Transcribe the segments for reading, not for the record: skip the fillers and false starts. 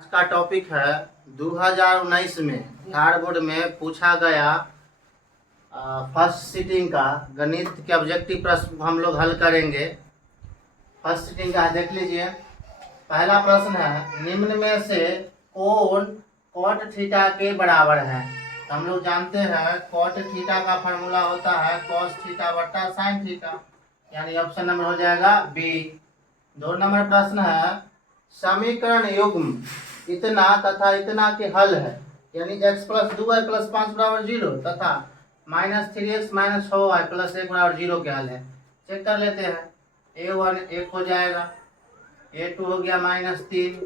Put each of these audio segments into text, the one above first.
आज का टॉपिक है 2019 में बिहार बोर्ड में पूछा गया फर्स्ट सीटिंग का गणित के ऑब्जेक्टिव प्रश्न हम लोग हल करेंगे। फर्स्ट सीटिंग का देख लीजिए। पहला प्रश्न है, निम्न में से कौन कॉट थीटा के बराबर है। तो हम लोग जानते हैं कॉट थीटा का फार्मूला होता है कॉस थीटा बटा साइन थीटा, यानी ऑप्शन नंबर हो जाएगा बी। 2 नंबर प्रश्न है, समीकरण युग्म इतना तथा इतना के हल है, यानी x प्लस 2y प्लस 5 बराबर 0 तथा minus 3x minus 6y plus 1 बराबर 0 के हल है। चेक कर लेते हैं। a1 1 हो जाएगा, a2 हो गया -3,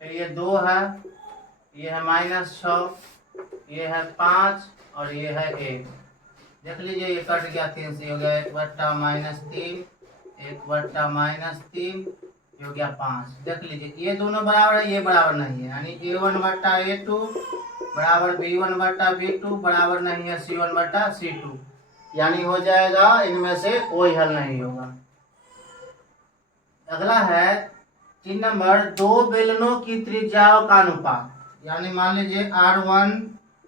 फिर ये 2 है, ये है -6, ये है 5 और ये है 1। देख लीजिए ये कट गया 3 से, हो गया 1 बट्टा -3, 1 बट्टा -3, ये हो गया 5। देख लीजिए ये दोनों बराबर है, ये बराबर नहीं है, यानी a1 बट्टा a2 बराबर b1 बट्टा b2 बराबर नहीं है c1 बट्टा c2, यानी हो जाएगा इनमें से कोई हल नहीं होगा। अगला है 3 नंबर, दो बेलनों की त्रिज्याओं का अनुपात, यानी मान लीजिए r1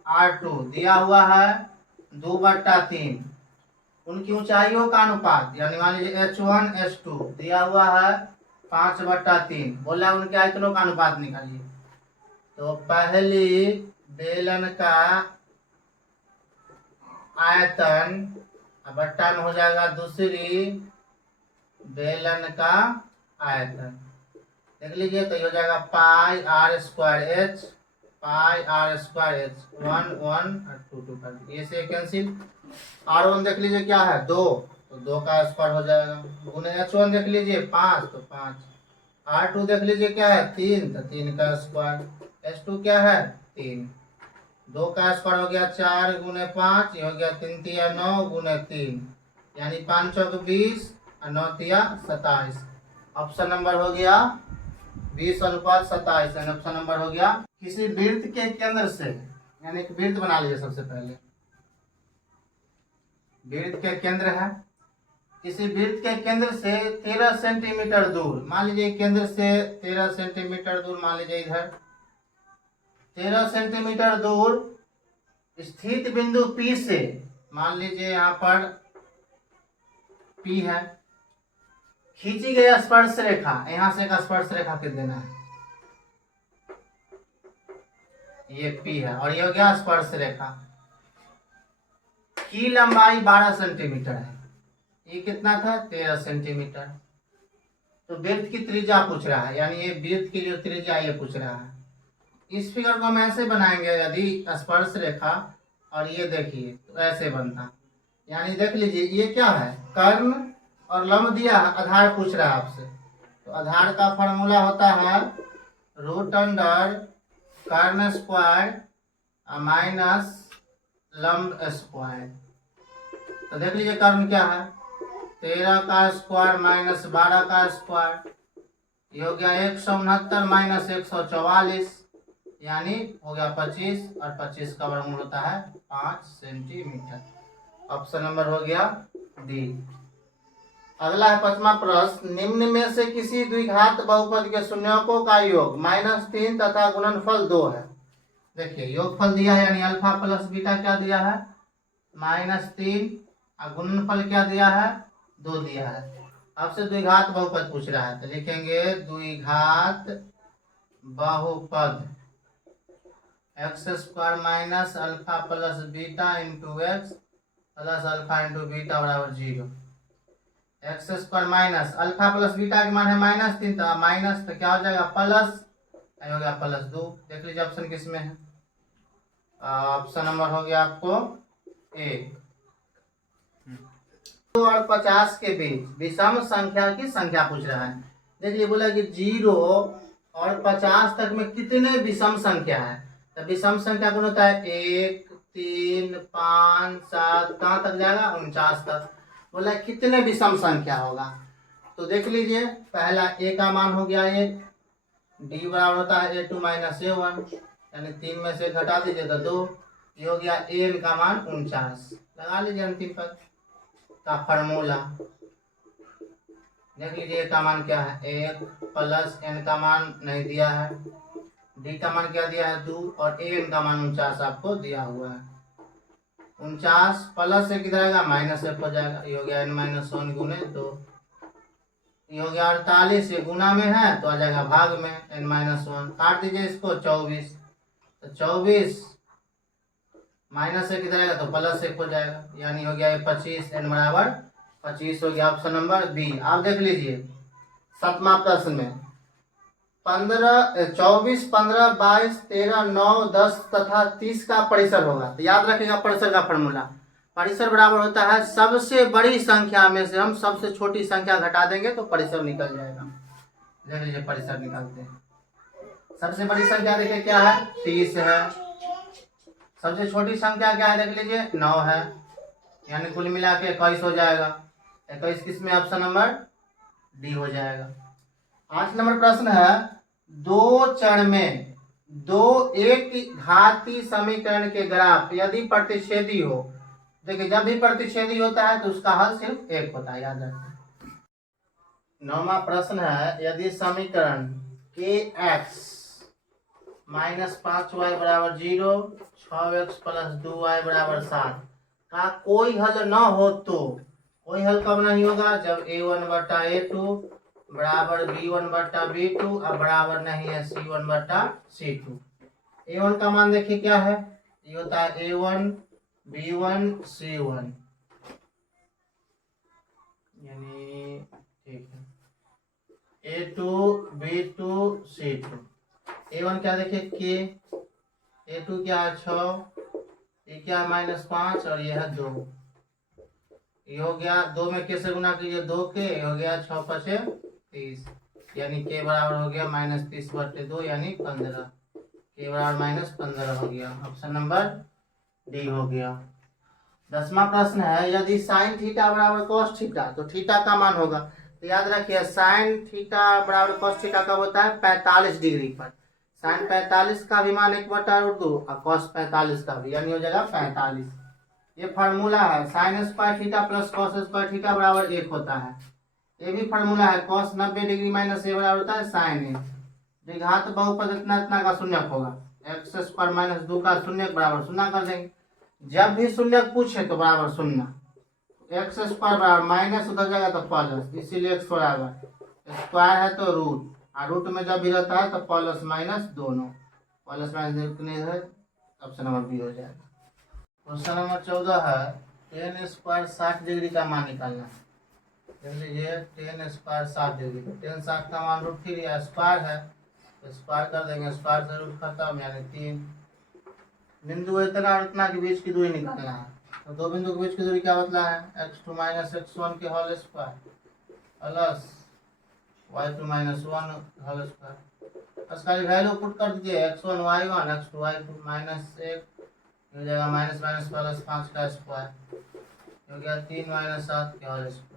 r2 दिया हुआ है 2/3, उनकी ऊंचाइयों का अनुपात, यानी मान लीजिए h1 h2 दिया हुआ है 5/3, बोला उनके आयतनों का अनुपात निकालिए। तो पहली बेलन का आयतन बट्टा में हो जाएगा दूसरी बेलन का आयतन। देख लीजिए तो ये हो जाएगा pi r square h, pi r square h, 1 1 और 2 2 कर दिए, ये से कैंसिल। r1 देख लीजिए क्या है 2, तो 2 का स्क्वायर हो जाएगा, गुने h1 देख लीजिए 5 तो 5, r2 देख लीजिए क्या है 3 तो 3 का स्क्वायर, h2 क्या है 3, 2 का स्क्वायर हो गया 4 गुने 5, ये हो गया 3 तिया 9 गुने 3, यानी 5 चौक 20 और 9 तिया 27। ऑप्शन नंबर हो गया 20:27, यानी ऑप्शन नंबर हो गया। किसी वृत्त के केंद्र से, यानी एक वृत्त बना लीजिए। सबसे पहले वृत्त के केंद्र है, किसी वृत्त के केंद्र से 13 सेंटीमीटर दूर, मान लीजिए केंद्र से 13 सेंटीमीटर दूर, मान लीजिए इधर 13 सेंटीमीटर दूर स्थित बिंदु P से, मान लीजिए यहाँ पर P है, खींची गई स्पर्श रेखा, यहां से एक स्पर्श रेखा खींच देना है, ये P है और ये हो गया स्पर्श रेखा की लंबाई 12 सेंटीमीटर है। ये कितना था 13 सेंटीमीटर। तो वृत्त की त्रिज्या पूछ रहा है, यानी ये वृत्त की जो त्रिज्या ये पूछ रहा है। इस फिगर को हम ऐसे बनाएंगे, यदि स्पर्श रेखा और ये देखिए तो ऐसे बनता, यानी देख लीजिए ये क्या है कर्ण और लंब दिया है, आधार पूछ रहा है आपसे। तो आधार का फॉर्मूला होता है रूट अंडर कर्ण स्क्वायर माइनस लंब स्क्वायर। तो देख लीजिए कर्ण क्या है 13 का स्क्वायर माइनस 12 का स्क्वायर, ये हो गया 169 माइनस 144, यानी हो गया 25 और 25 का वर्गमूल होता है 5 सेंटीमीटर। ऑप्शन नंबर हो गया डी। अगला है 5वां प्रश्न, निम्न में से किसी द्विघात बहुपद के शून्यकों का योग -3 तथा गुणनफल 2 है। देखिए योगफल दिया है, यानी अल्फा प्लस बीटा क्या दिया है -3 और गुणनफल क्या दिया है 2 दिया है। आपसे द्विघात बहुपद पूछ रहा है, तो लिखेंगे द्विघात बहुपद x square minus alpha plus beta into x plus alpha into beta बराबर 0। X square minus alpha plus beta के मान है -3, तो माइनस तो क्या हो जाएगा प्लस, हो गया +2। देख लीजिए ऑप्शन किस में है, ऑप्शन नंबर हो गया आपको ए। 0 और 50 के बीच विषम संख्या की संख्या पूछ रहा है। देखिए बोला कि 0 और 50 तक में कितने विषम संख्या है, तो विषम संख्या कौन होता है 1 3 5 7, कहाँ तक जाएगा 49 तक। बोला कितने विषम संख्या होगा, तो देख लीजिए पहला a का मान हो गया 1, d बराबर होता है a2 माइनस a1, यानी 3 में से घटा दीजिए तो 2, ये हो गया n का मान 49। लगा लीजिए अंतिम पद का फॉर्मूला। देख लीजिए का मान क्या है 1 प्लस n का मान नहीं दिया है, डी का मान क्या दिया है 2 और एन का मान 49 आपको दिया हुआ है। 49 प्लस से किधर आएगा माइनस एक हो जाएगा, ये हो गया n-1 गुने 2, ये हो गया 48, ये गुना में है तो आ जाएगा भाग में n-1, काट दीजिए इसको 24, तो 24 माइनस से किधर आएगा तो प्लस एक हो जाएगा, यानी हो गया ये 25, n बराबर 25 हो गया। Option number B. आप देख लीजिए 7वां प्रश्न में 24, 15, 22, 13, 9, 10 तथा 30 का परिसर होगा। तो याद रखिएगा परिसर का फॉर्मूला, परिसर बराबर होता है सबसे बड़ी संख्या में से हम सबसे छोटी संख्या घटा देंगे तो परिसर निकल जाएगा। देख लीजिए परिसर निकालते हैं। सबसे बड़ी संख्या देखिए क्या है 30 है, सबसे छोटी संख्या क्या है देख लीजिए 9 है, यानी कुल मिला के 21 हो जाएगा। 21 किस में, ऑप्शन नंबर डी हो जाएगा। 8 नंबर प्रश्न है, दो चर में दो एक घाती समीकरण के ग्राफ यदि प्रतिच्छेदी हो, देखिए जब भी प्रतिच्छेदी होता है तो उसका हल सिर्फ एक होता है, याद रखें। 9वां प्रश्न है, यदि समीकरण के एक्स माइनस 5y बराबर 0, 6x प्लस 2y बराबर 7 का कोई हल न हो तो, कोई हल कब नहीं होगा जब a1 बटा a2 बराबर b1 बटा b2 अब बराबर नहीं है c1 बटा c2। a1 का मान देखिए क्या है, ये होता है a1 b1 c1, यानी ठीक है a2 b2 c2। a1 क्या देखिए k, a2 क्या है 6, ये क्या है -5 और ये है 2, ये हो गया 2 में k से गुना कीजिए 2 के, हो गया 6 पचे 30, यानी k बराबर हो गया -30/2 यानी 15, k बराबर -15 हो गया। ऑप्शन नंबर डी हो गया। 10वां प्रश्न है, यदि साइन थीटा बराबर कॉस थीटा तो थीटा का मान होगा। तो याद रखिए साइन थीटा बराबर कॉस थीटा कब होता है 45 डिग्री पर, साइन 45 का भी मान 1/2 और कॉस 45 का भी, यानी हो जाएगा 45। ये फार्मूला है sine square theta plus cos square theta बराबर 1 होता है। ये भी फार्मूला है cos 90 डिग्री माइनस ए बराबर होता है साइन ए, द्विघात बहुपद इतना इतना का शून्यक होगा, एक्स स्क्वायर माइनस 2 का शून्यक बराबर शून्य कर देंगे, जब भी शून्यक पूछे तो बराबर शून्य, एक्स स्क्वायर बराबर माइनस उधर जाएगा तो प्लस, इसीलिए एक्स बराबर स्क्वायर है तो रूट, और रूट में जब भी रहता है तो प्लस माइनस दोनों, प्लस माइनस कितने है, ऑप्शन नंबर बी हो जाएगा। क्वेश्चन नंबर 14 है, टेन स्क्वायर 60 डिग्री का मान निकालना है। देख लीजिए टेन स्क्वायर 60 डिग्री, टेन 60 का मान √3 या स्क्वायर है तो स्क्वायर कर देंगे, स्क्वायर से रूट खत्म यानी 3, बिंदु इतना और इतना के बीच की दूरी निकालना है। तो दो बिंदु के बीच की दूरी क्या बतला है x2 - x1 के whole square plus y2 - 1 whole square, इसका वैल्यू पुट कर दीजिए x1 y1 x2 y2 -1 हो जाएगा माइनस माइनस प्लस 5 का स्क्वायर हो गया 3 - 7 के होल स्क्वायर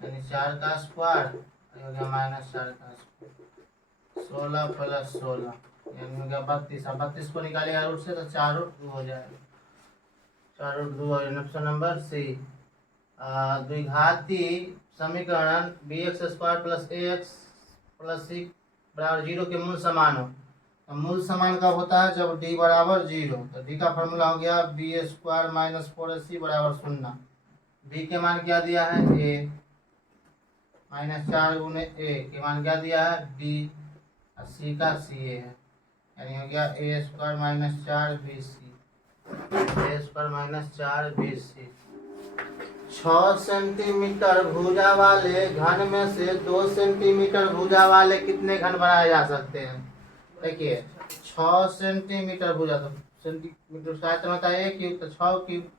यानी 4 का स्क्वायर हो गया -4 का स्क्वायर, 16 प्लस 16 यानी हो गया 32। अब 32 को निकालेगा रूट से तो 4√2 हो जाएगा, 4√2 ऑप्शन नंबर सी। द्विघाती समीकरण bx² plus ax plus c बराबर 0 के मूल समान हो, तो मूल समान कब होता है जब d बराबर 0, तो d का फॉर्मूला हो गया b² - 4ac बराबर 0, b के मान क्या दिया है a, -4 गुने a के मान क्या दिया है b और c का ca है, यानी हो गया a² - 4bc, a² - 4bc। 6 centimetre भुजा वाले घन में से 2 सेंटीमीटर भुजा वाले कितने घन बनाए जा सकते हैं। देखिए 6 सेंटीमीटर भुजा, तो सेंटीमीटर का आयतन होता है 1 क्यूब, तो 6 क्यूब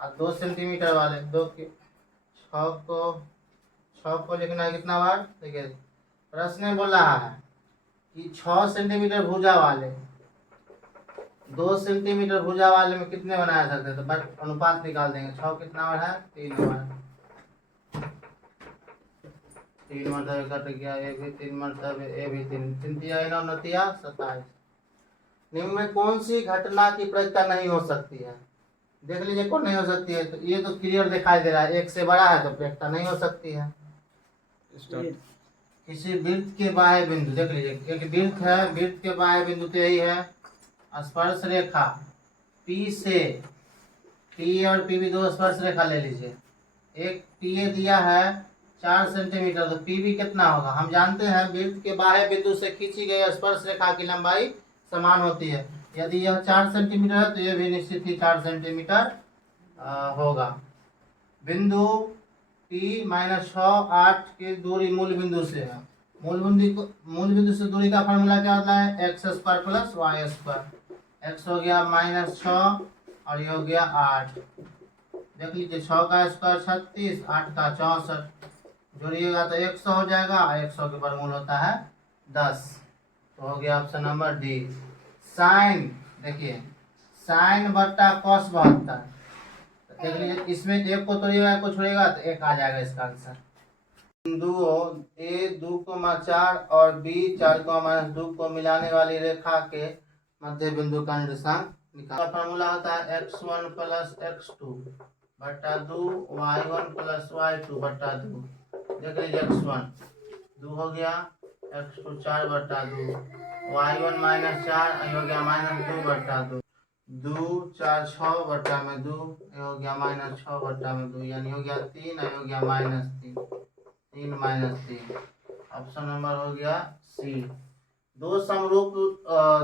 और 2 सेंटीमीटर वाले 2 क्यूब, 6 को लिखना है कितना बार। देखिए प्रश्न में बोल रहा है कि 6 सेंटीमीटर भुजा वाले 2 सेंटीमीटर भुजा वाले में कितने बनाया सकते हैं, तो बस अनुपात निकाल देंगे। 6 कितना बार है 3 बार, 3 मरतबे कट गया, ए भी 3 मरतबे, ए भी 3, 3 तिया 9 9 तिया 27। निम्न में कौन सी घटना की प्रत्यक्षता नहीं हो सकती है, देख लीजिए कौन नहीं हो सकती है। तो ये तो क्लियर दिखाई दे रहा है, 1 से बड़ा है तो प्रत्यक्षता नहीं हो सकती है। किसी वृत्त के बाह्य बिंदु, देख लीजिए एक वृत्त है, वृत्त के बाह्य बिंदु तो यही है, स्पर्श रेखा P से, P और P भी दो स्पर्श रेखा ले लीजिए। एक TA दिया है 4 सेंटीमीटर, तो P भी कितना होगा, हम जानते हैं वृत्त के बाह्य बिंदु से खींची गई स्पर्श रेखा की लंबाई समान होती है। यदि यह 4 सेंटीमीटर है तो यह भी निश्चित ही 4 सेंटीमीटर होगा। बिंदु P माइनस 6 की दूरी मूल बिंदु से है। मूल बिंदु से दूरी का फॉर्मूला क्या होता है, x square plus y square. X हो गया -6 और ये हो गया 8। देख लीजिए 6 का स्क्वायर 36, 8 का 64, जोड़िएगा तो 100 हो जाएगा। 100 के वर्गमूल होता है 10, तो हो गया ऑप्शन नंबर डी। साइन, देखिए साइन बट्टा कॉस 72, देख लीजिए इसमें एक को तोड़िएगा, एक को छोड़िएगा तो एक आ जाएगा इसका आंसर। बिंदुओं A 2,4 और B 4,-2 को मिलाने वाली रेखा के मध्य बिंदु का निर्देशांक निकाल। फॉर्मूला होता है x1 प्लस x2 बट्टा 2, y1 प्लस y2 बट्टा 2। देख लीजिए x1 2 हो गया, x2 4 बट्टा 2, y1 -4 हो गया -2 बट्टा 2, 2 4 6 बट्टा में 2 हो गया -6 बट्टा में 2, यानी हो गया 3 हो गया -3, 3 -3। ऑप्शन नंबर हो गया सी। दो समरूप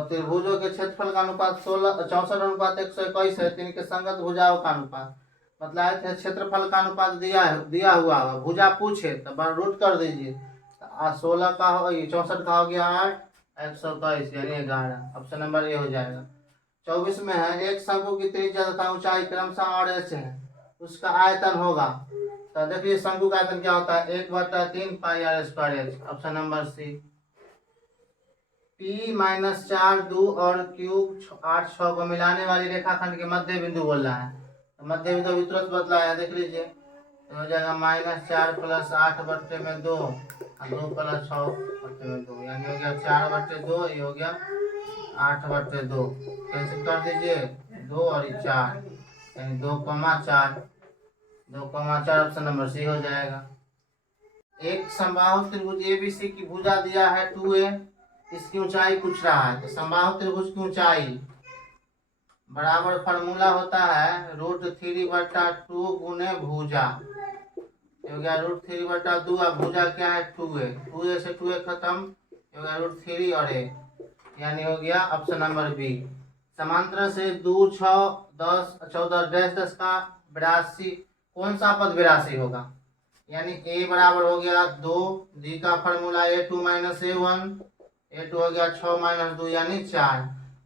त्रिभुजों के क्षेत्रफल का अनुपात 64:121 है। तीन के संगत भुजाओं का अनुपात, मतलब है क्षेत्रफल का अनुपात दिया हुआ है, भुजा पूछे तो रूट कर दीजिए। 16 का हो, 64 का हो गया 8, 121 यानी 11। ऑप्शन नंबर ए हो जाएगा। 24 में है एक शंकु की त्रिज्या तथा ऊंचाई क्रमशः और h है, उसका आयतन होगा। तो देखिए शंकु का आयतन क्या होता है, 1/3 pi r square h। Option number C. P -4 2 और Q 8 6 को मिलाने वाली रेखाखंड के मध्य बिंदु बोल रहा है। तो मध्य बिंदु भी तुरंत बदला है, देख लीजिए तो हो जाएगा -4 प्लस 8 बट्टे में 2 और 2 प्लस 6 बट्टे में 2, यानी हो गया 4/2, ये हो गया 8/2। कैंसिल कर दीजिए 2 और 4, यानी 2,4, 2,4 ऑप्शन नंबर सी हो जाएगा। एक समबाहु त्रिभुज ABC की भुजा दिया है 2a, इसकी ऊंचाई पूछ रहा है। तो समबाहु त्रिभुज की ऊंचाई बराबर फार्मूला होता है √3/2 गुने भुजा, हो गया √3/2 और भुजा क्या है 2a, 2a से 2a खत्म, हो गया √3 और a, यानी हो गया ऑप्शन नंबर बी। समांतर से 2 6 10 14 10 का 82, कौन सा पद 82 होगा, यानी a बराबर हो गया 2, d का फार्मूला a2 - a1, a2 हो गया 6 - 2 यानी 4।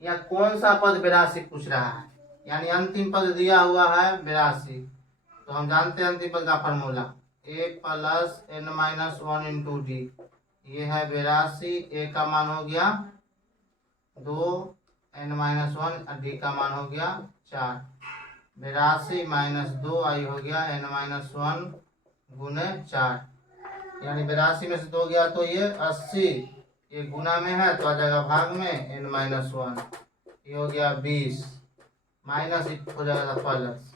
या कौन सा पद 82 पूछ रहा है, यानी अंतिम पद दिया हुआ है 82, तो हम जानते हैं अंतिम पद का फार्मूला a + n - 1 × d, ये है 82, a का मान हो गया 2, n - 1 d का मान हो गया 4, 82 - 2 आई हो गया n - 1 गुने 4, यानी 82 में से 2 गया तो ये 80, ये गुना में है तो आ जाएगा भाग में n - 1, ये हो गया 20, माइनस हो जाएगा प्लस,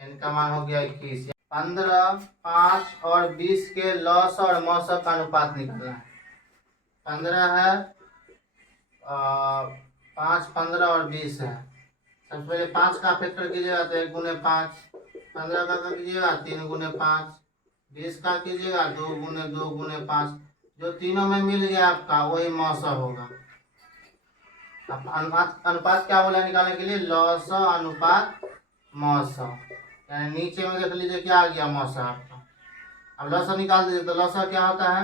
n का मान हो गया 21। 15 5 और 20 के लॉस और मौसक का अनुपात निकालना है। 15 है 5, 15 और 20 है। सबसे पहले 5 का फैक्टर कीजिएगा तो 1 गुने 5, 15 का कीजिएगा 3 गुने 5, 20 का कीजिएगा 2 गुने 2 गुने 5, जो तीनों में मिल गया आपका वही मौसम होगा। अब अनुपात क्या बोला निकालने के लिए, लॉस अनुपात मौसम, यानी नीचे में देख लीजिए क्या आ गया मौसम आपका। अब लॉस निकाल दीजिए तो लॉस क्या होता है,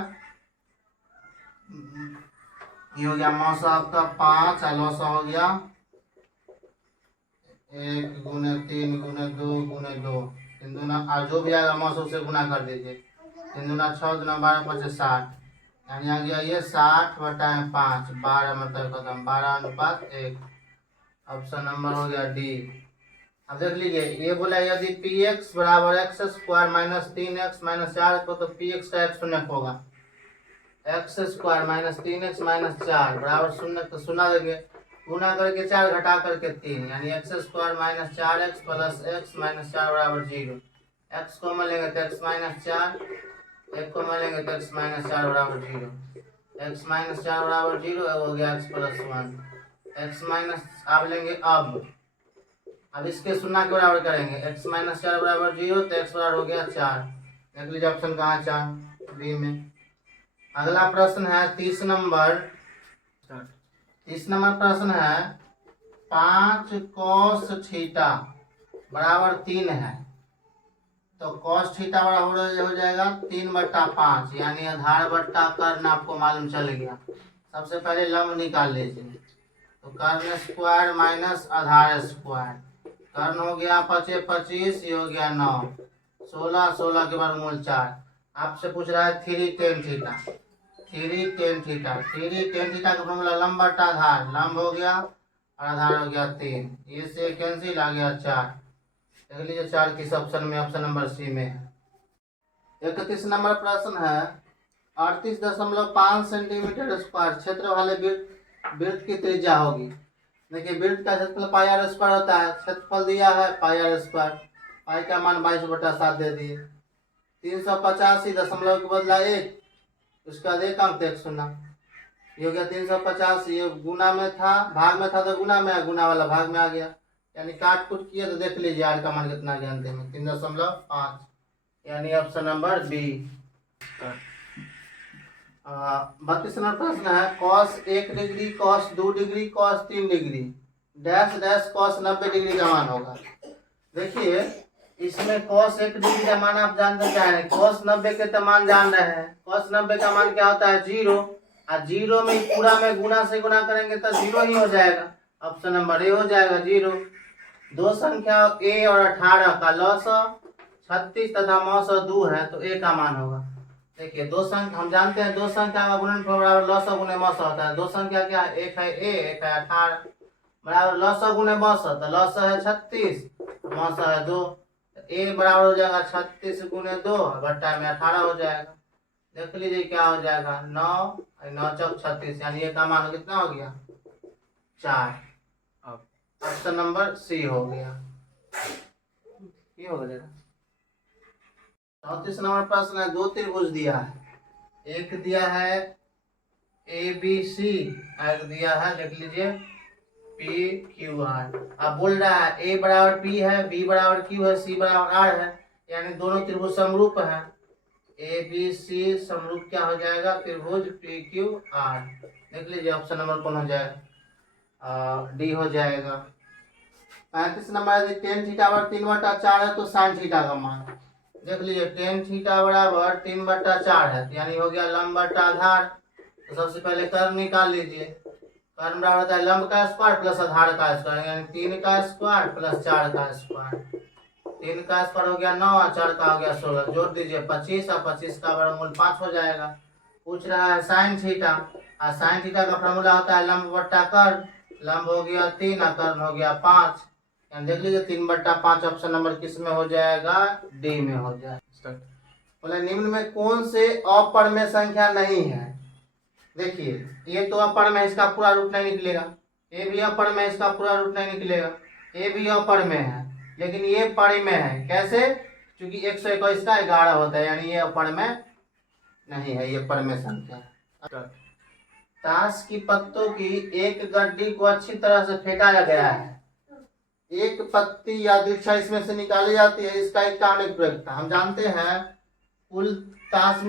ये हो गया मौसम आपका 5 और लॉस हो गया 1 गुने 3 गुने 2 गुने 2, 3 दूना और जो भी आएगा मौसम से गुना कर दीजिए, 3 दूना 6 दूना 12 5 60, यानी आ गया ये 60/5, 12 मतलब खत्म, 12:1। ऑप्शन नंबर हो गया डी। अब देख लीजिए ये बोला यदि px बराबर x² - 3x - 4 को तो px का x शून्य होगा, x² - 3x - 4 बराबर शून्य, तो शून्य देंगे, गुना करके 4 घटा करके 3, यानी x² - 4x + x - 4 बराबर 0। x कॉमन लेंगे तो x - 4 एक को मिलेंगे तो x माइनस 4 बराबर 0, x माइनस 4 बराबर 0 हो गया x प्लस 1, x माइनस अब लेंगे अब इसके शून्य के बराबर करेंगे, x माइनस 4 बराबर 0 तो x बराबर हो गया 4। देख लीजिए ऑप्शन कहाँ 4 बी में। अगला प्रश्न है 30 नंबर प्रश्न है 5 cos थीटा बराबर 3 है, तो cos थीटा बराबर हो जाएगा 3/5, यानी आधार बट्टा कर्ण आपको मालूम चल गया। सबसे पहले लंब निकाल लीजिए, तो कर्ण स्क्वायर माइनस आधार स्क्वायर, कर्ण हो गया 5 25, ये हो गया 9, 16 16 के बाद मूल 4। आपसे पूछ रहा है 3 tan theta, 3 tan theta, 3 tan theta का फॉर्मूला लंब बट्टा आधार, लंब हो गया और आधार हो गया 3, ये से कैंसिल आ गया 4। देख लीजिए 4 किस ऑप्शन में, ऑप्शन नंबर सी में है। 31 नंबर प्रश्न है 38.5 सेंटीमीटर स्क्वायर क्षेत्र वाले वृत्त की त्रिज्या होगी। देखिए वृत्त का क्षेत्रफल पाई आर स्क्वायर होता है, क्षेत्रफल दिया है पाई आर स्क्वायर, पाई का मान 22/7 दे दिए, 385 के बदला 1, उसके बाद 1 अंक 1 शून्य, ये हो गया 385, ये गुना में था, भाग में था तो गुना में, गुना वाला भाग में आ गया, यानी काट कुट किया तो देख लीजिए आर का मान कितना गया अंत में 3.5, यानी ऑप्शन नंबर बी। 32 नंबर प्रश्न है cos 1 degree, cos 2 degree, cos 3 degree dash dash cos 90 degree का मान होगा। देखिए इसमें cos 1 डिग्री का मान आप जानते क्या है, cos 90 के तो मान जान रहे हैं, cos 90 का मान क्या होता है 0, और 0 में पूरा में गुना से गुना करेंगे तो 0 ही हो जाएगा, ऑप्शन नंबर ए हो जाएगा 0। दो संख्या a और 18 का लॉसा 36 तथा मौसा 2 है, तो a का मान होगा। देखिए दो संख्या हम जानते हैं, दो संख्या का गुणनफल बराबर लॉसा गुने मौसा होता है। दो संख्या क्या है, एक है a, एक है 18 बराबर लॉसा गुने मौसा, तो लॉसा है 36, मौसा है 2, तो a बराबर हो जाएगा 36 गुने 2 बट्टा में 18 हो जाएगा। देख लीजिए क्या हो जाएगा 9 9 चौक 36, यानी a का मान कितना हो गया 4, ऑप्शन नंबर सी हो गया, ये हो गया। 34 नंबर प्रश्न है, दो त्रिभुज दिया है, एक दिया है ए बी सी, एक दिया है लिख लीजिए पी क्यू आर। अब बोल रहा है ए बराबर पी है, बी बराबर क्यू है, सी बराबर आर है, यानी दोनों त्रिभुज समरूप है। ए बी सी समरूप क्या हो जाएगा, त्रिभुज पी क्यू आर। देख लीजिए ऑप्शन नंबर कौन हो जाएगा, डी हो जाएगा। 35 नंबर टेन थीटा बराबर 3/4 है, तो साइन थीटा का मान देख लीजिए, टेन थीटा बराबर 3/4 है, यानी हो गया लंब बट्टा आधार। तो सबसे पहले कर्व निकाल लीजिए, कर्व बराबर होता है लंब का स्क्वायर प्लस आधार का स्क्वायर, यानी 3 का स्क्वायर प्लस 4 का स्क्वायर, 3 का स्क्वायर हो गया 9 और 4 का हो गया 16, जोड़ दीजिए 25 और 25 का वर्गमूल 5 हो जाएगा। पूछ रहा है साइन थीटा, और साइन थीटा का फॉर्मूला होता है लंब बट्टा कर्व, लंब हो गया 3 और कर्व हो गया 5, देख लीजिए 3/5 ऑप्शन नंबर किस में हो जाएगा, डी में हो जाएगा। बोले निम्न में कौन से अपरिमेय संख्या नहीं है। देखिए ये तो अपरिमेय, इसका पूरा रूट नहीं निकलेगा, ये भी अपरिमेय, इसका पूरा रूट नहीं निकलेगा, ये भी अपरिमेय है, लेकिन ये परिमेय है। कैसे, क्योंकि 121 का 11 होता है, यानी ये अपरिमेय नहीं है, ये परिमेय संख्या है। ताश की पत्तों की एक गड्डी को अच्छी तरह से फेंटा गया है, एक पत्ती या दीक्षा इसमें से निकाली जाती है, इसका इक्यावनिक प्रयोगता। हम जानते हैं कुल ताश,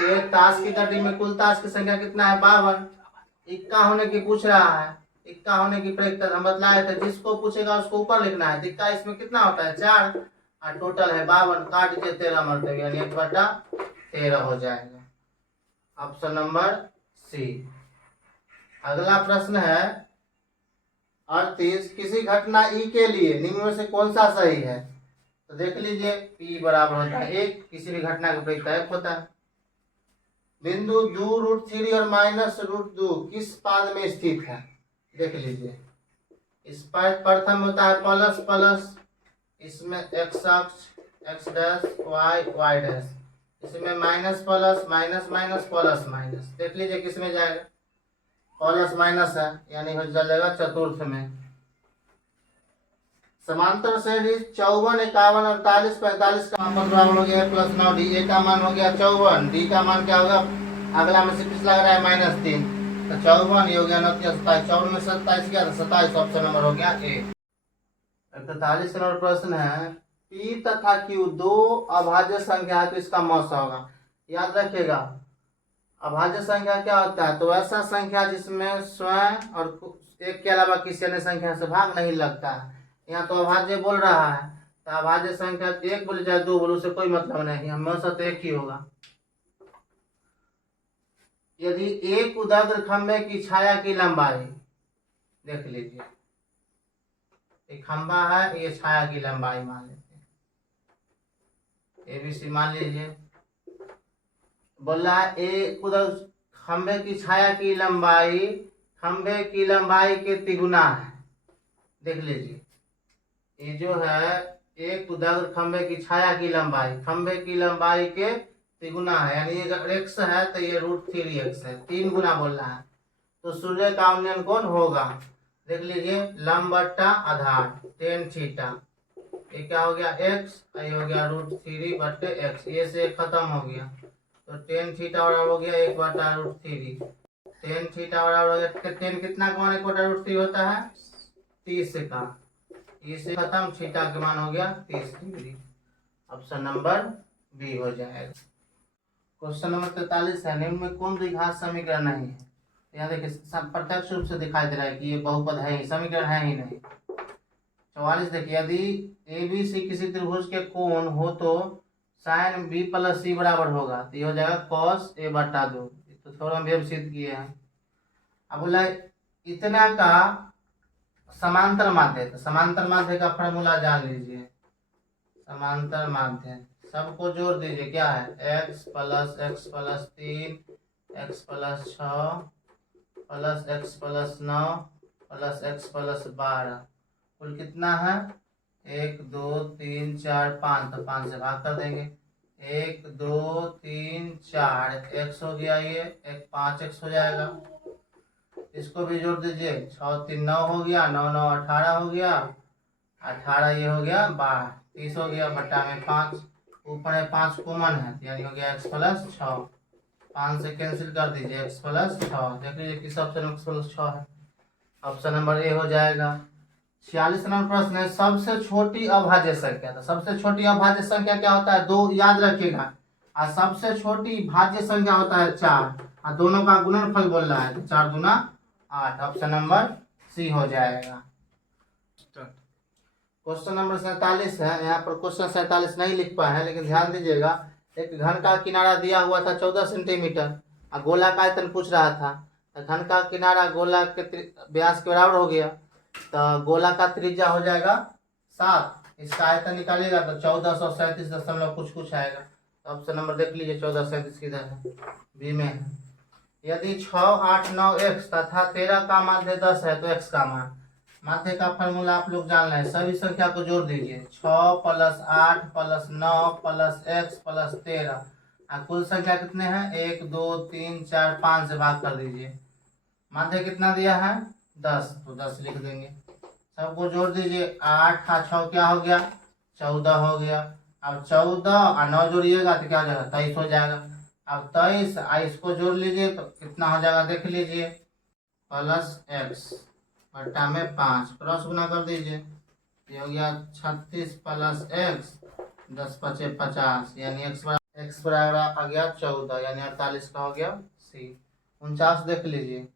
एक ताश की गड्डी में कुल ताश की संख्या कितना है 52, इक्का होने की पूछ रहा है, इक्का होने की प्रयोगता हम बतलाए थे, जिसको पूछेगा उसको ऊपर लिखना है। इक्का इसमें कितना होता है 4, और टोटल है 52, काट के 13 मरते, यानी 1/13 हो जाएगा, ऑप्शन नंबर सी। अगला प्रश्न है 38, किसी घटना ई के लिए निम्न में से कौन सा सही है। तो देख लीजिए पी बराबर होता है 1, किसी भी घटना का प्रयोक्ता 1 होता है। बिंदु 2√3 और -√2 किस पाद में स्थित है। देख लीजिए इस पाद प्रथम होता है प्लस प्लस, इसमें x अक्ष x डैश y डैश, इसमें minus plus minus minus plus minus. देख लीजिए किस में जाएगा, प्लस माइनस है, यानी हो जाएगा चतुर्थ में। समांतर श्रेणी 54, 51, 48, 45 का मान बराबर हो गया प्लस 9 डी। ए का मान हो गया 54, डी का मान क्या होगा, अगला में से पिछला लग रहा है -3, तो 54 ये हो गया 29, 27, 54 में 27 क्या था 27, ऑप्शन नंबर हो गया ए। 43 नंबर प्रश्न है, पी तथा क्यू दो अभाज्य संख्या है तो इसका मौसा होगा। याद रखिएगा, अभाज्य संख्या क्या होता है, तो ऐसा संख्या जिसमें स्वयं और एक के अलावा किसी अन्य संख्या से भाग नहीं लगता है। यहाँ तो अभाज्य बोल रहा है, तो अभाज्य संख्या एक बोले चाहे दो बोले उससे कोई मतलब नहीं, हमेशा तो एक ही होगा। यदि एक उदग्र खंभे की छाया की लंबाई, देख लीजिए एक खंभा है, ये छाया की लंबाई मान लेते हैं, ABC मान लीजिए। बोल रहा है एक उदग्र खंभे की छाया की लंबाई खंभे की लंबाई के तिगुना है। देख लीजिए ये जो है एक उदग्र खंभे की छाया की लंबाई खंभे की लंबाई के तिगुना है, यानी अगर x है तो ये √3x है, 3 गुना बोल रहा है। तो सूर्य का उन्नयन कोण होगा, देख लीजिए लंब बट्टा आधार tan थीटा, ये क्या हो गया x, ये हो गया √3 बट्टे x, ये से खत्म हो गया, तो tan थीटा बराबर हो गया 1/√3। tan थीटा बराबर हो गया, tan कितना का मान 1/√3 होता है 30 का, इसे खत्म, थीटा के मान हो गया 30 डिग्री। ऑप्शन नंबर बी हो जाएगा। क्वेश्चन नंबर 43 है, निम्न में कौन द्विघात समीकरण नहीं है। यहाँ देखिए प्रत्यक्ष रूप से दिखाई दे रहा है कि ये बहुपद है ही, समीकरण है ही नहीं। 44 देखिए, यदि ABC किसी त्रिभुज के कोण हो तो sin B + C बराबर होगा, तो ये हो जाएगा cos A/2। तो थोड़ा भी हम सिद्ध किए हैं। अब बोला इतना का समांतर माध्य, तो समांतर माध्य का फॉर्मूला जान लीजिए। समांतर माध्य सबको जोड़ दीजिए, क्या है x + x + 3 x + 6 + x + 9 + x + 12, कुल कितना है 1 2 3 4 5, तो 5 से भाग कर देंगे। 1 2 3 4 x हो गया, ये 5x हो जाएगा। इसको भी जोड़ दीजिए, 6 3 9 हो गया, 9 9 18 हो गया, 18 ये हो गया 12, 30 हो गया, बट्टा में 5, ऊपर में 5 कॉमन है, यानी हो गया x + 6, 5 से कैंसिल कर दीजिए x + 6, देख लीजिए किस ऑप्शन में x + 6 है, ऑप्शन नंबर ए हो जाएगा। 46 नंबर प्रश्न है, सबसे छोटी अभाज्य संख्या, तो सबसे छोटी अभाज्य संख्या क्या होता है 2, याद रखिएगा, और सबसे छोटी भाज्य संख्या होता है 4, और दोनों का गुणनफल बोल रहा है, तो 4 दूना 8, ऑप्शन नंबर सी हो जाएगा। क्वेश्चन नंबर 47 है, यहाँ पर क्वेश्चन 47 नहीं लिख पाए हैं, लेकिन ध्यान दीजिएगा, एक घन का किनारा दिया हुआ था 14 सेंटीमीटर और गोला का आयतन पूछ रहा था, तो घन का किनारा गोला के व्यास के बराबर हो गया, तो गोला का त्रिज्या हो जाएगा 7, इसका आयतन निकालिएगा तो 1437 दशमलव कुछ आएगा। तो ऑप्शन नंबर देख लीजिए 1437 किधर है, बी में है। यदि 6 8 9 x तथा 13 का माध्य 10 है तो x का मान, माध्य का फॉर्मूला आप लोग जान रहे हैं, सभी संख्या को जोड़ दीजिए, 6 + 8 + 9 + x + 13, कुल संख्या कितने हैं 1 2 3 4 5 से भाग कर दीजिए, माध्य कितना दिया है 10, तो 10 लिख देंगे, सबको जोड़ दीजिए, 8 का 6 क्या हो गया 14 हो गया, अब 14 और 9 जोड़िएगा तो क्या हो जाएगा 23 हो जाएगा। अब 23 इसको जोड़ लीजिए तो कितना हो जाएगा देख लीजिए, +x बट्टा में 5, क्रॉस गुना कर दीजिए, ये हो गया 36 + x, 10 × 5 = 50, यानी x बराबर आ गया 14, यानी 48 का हो गया सी। 49 देख लीजिए,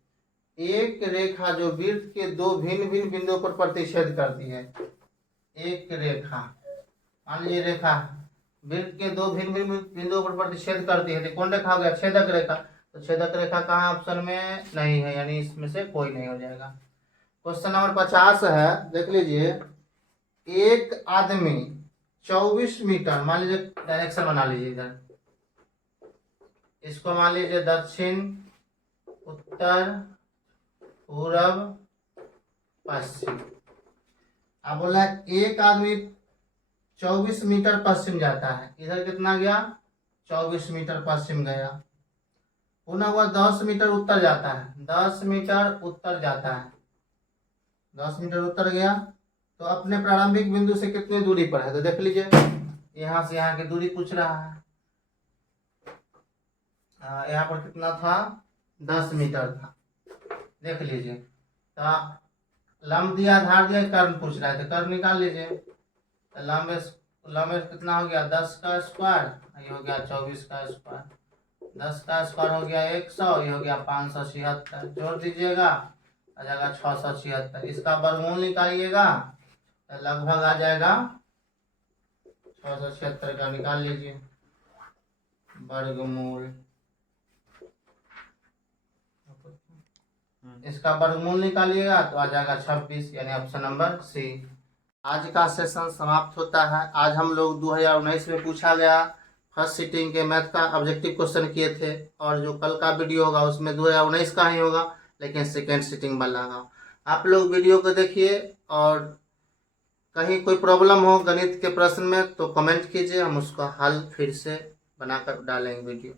एक रेखा जो वृत्त के दो भिन्न भिन्न बिंदुओं पर प्रतिच्छेद करती है, एक रेखा मान लीजिए रेखा वृत्त के दो भिन्न भिन्न बिंदुओं पर प्रतिच्छेद करती है, तो कौन रेखा हो गया छेदक रेखा, तो छेदक रेखा कहाँ ऑप्शन में नहीं है, यानी इसमें से कोई नहीं हो जाएगा। क्वेश्चन नंबर 50 है, देख लीजिए, एक आदमी 24 मीटर, मान लीजिए डायरेक्शन बना लीजिए, इधर इसको मान लीजिए दक्षिण उत्तर पूरब पश्चिम, अब बोला एक आदमी 24 मीटर पश्चिम जाता है, इधर कितना गया 24 मीटर पश्चिम गया, पुनः वह 10 मीटर उत्तर जाता है, 10 मीटर उत्तर जाता है, 10 मीटर उत्तर गया, तो अपने प्रारंभिक बिंदु से कितनी दूरी पर है, तो देख लीजिए यहाँ से यहाँ की दूरी पूछ रहा है। यहाँ पर कितना था, 10 मीटर था, देख लीजिए। तो लंब दिया, आधार दिया, कर्ण पूछ रहा है, तो कर्ण निकाल लीजिए। तो लंब कितना हो गया, 10 का स्क्वायर, ये हो गया 24 का स्क्वायर। 10 का स्क्वायर हो गया 100, ये हो गया 576, जोड़ दीजिएगा आ जाएगा 676। इसका वर्गमूल निकालिएगा तो लगभग आ जाएगा 676 का, निकाल लीजिए वर्गमूल। इसका वर्गमूल निकालिएगा तो आ जाएगा 26, यानी ऑप्शन नंबर सी। आज का सेशन समाप्त होता है। आज हम लोग 2019 में पूछा गया फर्स्ट सिटिंग के मैथ का ऑब्जेक्टिव क्वेश्चन किए थे, और जो कल का वीडियो होगा उसमें 2019 का ही होगा, लेकिन सेकेंड सिटिंग वाला होगा। आप लोग वीडियो को देखिए, और कहीं कोई प्रॉब्लम हो गणित के प्रश्न में तो कमेंट कीजिए, हम उसका हल फिर से बनाकर डालेंगे वीडियो।